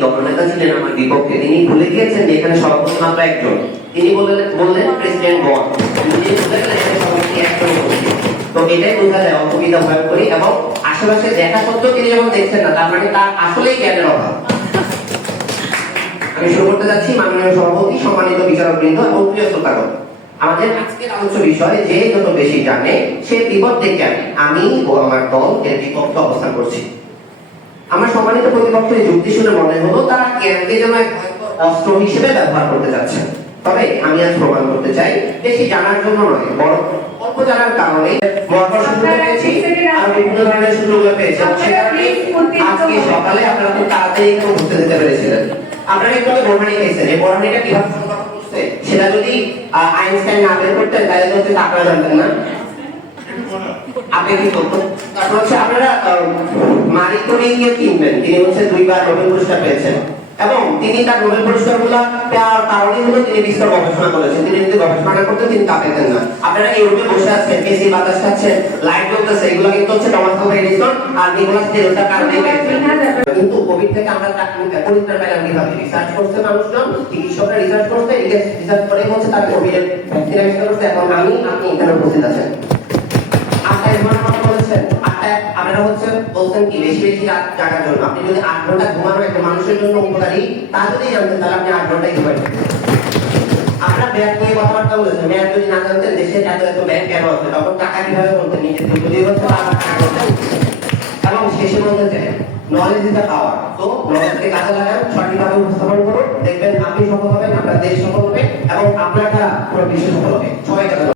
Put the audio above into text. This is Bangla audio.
জননেতা ছিলেন আমার বিপক্ষে। তিনি ভুলে গিয়েছেন যে এখানে সভাপতি মাত্র একজন। তিনি বললেন বললেন, প্রেসিডেন্ট বন তো এটাই বোঝা যায় ভয় করি এবং আশেপাশে দেখা সত্ত্বেও তিনি যখন দেখছেন না, তার মানে তার আসলেই জ্ঞানের অভাব। আমি শুরু করতে যাচ্ছি। মাননীয় সভাপতি, সম্মানিত বিচারকবৃন্দ এবং প্রিয় শ্রোতাগণ। আমাদের আজকের আলোচ্য বিষয়, যে যত বেশি জানে, সে বিপদ আনে আমি ও আমার দল এর বিপক্ষে অবস্থান করছি। আমার সম্মানিত প্রতিপক্ষের যুক্তি শুনে মনে হলো তারা জ্ঞানকে যেন এক অস্ত্র হিসেবে ব্যবহার করতে যাচ্ছে। তবে আমি আজ প্রমাণ করতে চাই বেশি জানার জন্য নয় বরং অল্প জানার কারণে মহাকর্ষ শুনতে পেয়েছি আর বিভিন্ন ধরনের সুযোগগুলো পেয়েছি। আজকে সকালে আপনারা তাড়াতাড়ি ঘুরতে পেরেছিলেন। আপনারা একটু বোরহানি এই বোরহানিটা কীভাবে সেটা যদি আইনস্টাইন না বের করতেন তাহলে হচ্ছে আপনারা জানতেন না। আপনি কি হচ্ছে আপনারা করে কিনবেন। তিনি হচ্ছে দুইবার নোবেল পুরস্কার পেয়েছেন। এবং তিনি তার নোবেল পুরস্কারগুলা পাওয়ার কারণে হলো তিনি বিস্তর গবেষণা করেছেন। তিনি যদি গবেষণা না করতেন, তিনি তা পেতেন না। আপনারা ইউরোপে বসে আছেন এসি বাতাস খাচ্ছেন, লাইট জ্বলতেছে, এগুলো কিন্তু হচ্ছে টমাস এডিসন আর নিকোলাস টেসলার কারণে কিন্তু কোভিড থেকে আমরা পরিত্রাণ পেলাম কীভাবে? রিসার্চ করছে মানুষজন, চিকিৎসকরা রিসার্চ করছে রিসার্চ করে হচ্ছে তার কোভিড এর ভ্যাকসিন আবিষ্কার করছে। এখন আমি, আপনি এখানে উপস্থিত আছেন। আপনারা হচ্ছে বলছেন কি, বেশি বেশি রাত জাগার জন্য। আপনি যদি আট ঘণ্টা ঘুমানো একটা মানুষের জন্য উপকারী, তা যদি জানতেন, তাহলে আপনি আট ঘন্টায় ঘুমাবেন নিয়ে কথাবার্তা বলেছেন যদি না জানতেন, দেশের এত এত কেন আছে? তখন টাকা কীভাবে বলতেন নিজের টাকা টাকা এবং শেষে বলতে চাই নলেজ ইজ দ্য পাওয়ার তো নলেজকে কাজে লাগান, সঠিকভাবে উপস্থাপন করুন, দেখবেন আপনি সফল হবেন, আপনার দেশ সফল হবে, এবং আপনার পুরো বিশ্ব সফল হবে। সবাই।